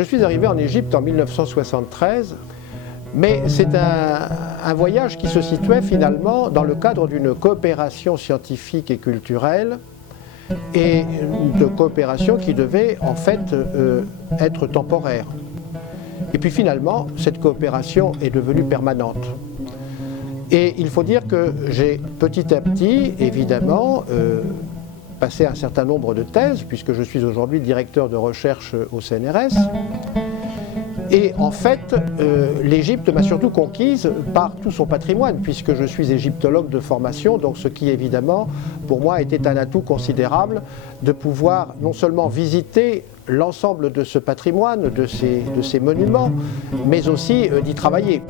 Je suis arrivé en Égypte en 1973, mais c'est un voyage qui se situait finalement dans le cadre d'une coopération scientifique et culturelle, et de coopération qui devait en fait être temporaire. Et puis finalement, cette coopération est devenue permanente. Et il faut dire que j'ai petit à petit, évidemment, passé un certain nombre de thèses, puisque je suis aujourd'hui directeur de recherche au CNRS. Et en fait, l'Égypte m'a surtout conquise par tout son patrimoine, puisque je suis égyptologue de formation, donc ce qui évidemment, pour moi, était un atout considérable de pouvoir non seulement visiter l'ensemble de ce patrimoine, de ces monuments, mais aussi d'y travailler.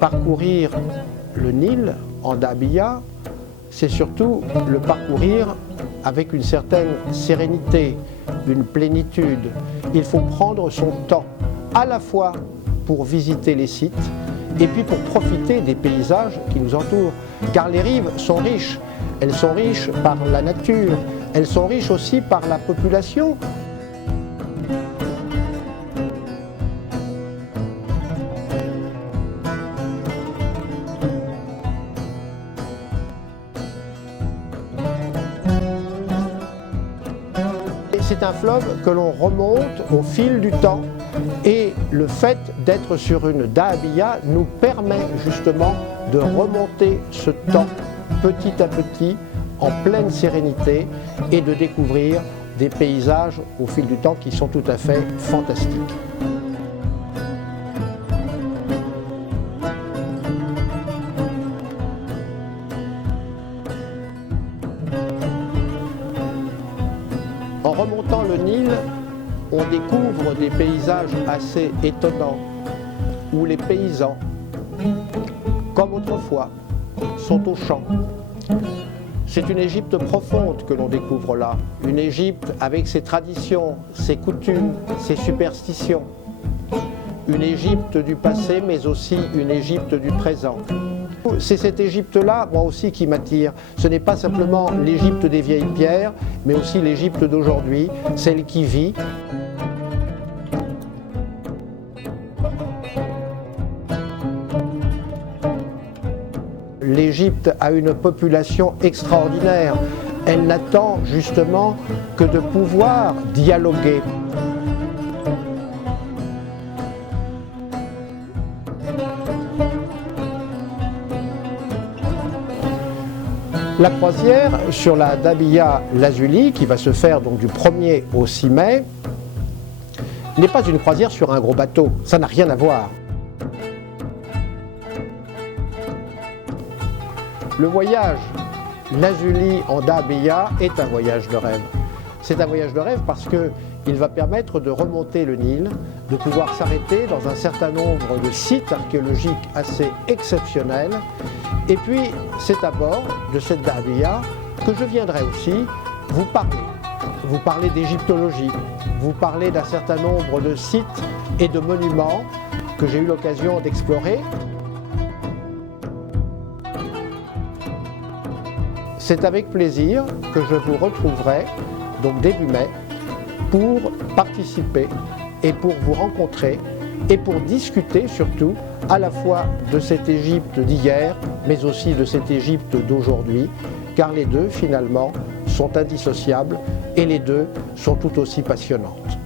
Parcourir le Nil en dahabiya, c'est surtout le parcourir avec une certaine sérénité, une plénitude. Il faut prendre son temps, à la fois pour visiter les sites et puis pour profiter des paysages qui nous entourent. Car les rives sont riches. Elles sont riches par la nature, elles sont riches aussi par la population. C'est un fleuve que l'on remonte au fil du temps, et le fait d'être sur une dahabiya nous permet justement de remonter ce temps petit à petit en pleine sérénité et de découvrir des paysages au fil du temps qui sont tout à fait fantastiques. En remontant le Nil, on découvre des paysages assez étonnants, où les paysans, comme autrefois, sont aux champs. C'est une Égypte profonde que l'on découvre là, une Égypte avec ses traditions, ses coutumes, ses superstitions. Une Égypte du passé, mais aussi une Égypte du présent. C'est cette Égypte-là, moi aussi, qui m'attire. Ce n'est pas simplement l'Égypte des vieilles pierres, mais aussi l'Égypte d'aujourd'hui, celle qui vit. L'Égypte a une population extraordinaire. Elle n'attend justement que de pouvoir dialoguer. La croisière sur la dahabiya Lazuli, qui va se faire donc du 1er au 6 mai, n'est pas une croisière sur un gros bateau, ça n'a rien à voir. Le voyage Lazuli en dahabiya est un voyage de rêve. C'est un voyage de rêve parce qu'il va permettre de remonter le Nil, de pouvoir s'arrêter dans un certain nombre de sites archéologiques assez exceptionnels. Et puis, c'est à bord de cette dahabiya que je viendrai aussi vous parler d'égyptologie, vous parler d'un certain nombre de sites et de monuments que j'ai eu l'occasion d'explorer. C'est avec plaisir que je vous retrouverai, donc début mai, pour participer et pour vous rencontrer et pour discuter surtout à la fois de cette Égypte d'hier, mais aussi de cette Égypte d'aujourd'hui, car les deux finalement sont indissociables et les deux sont tout aussi passionnantes.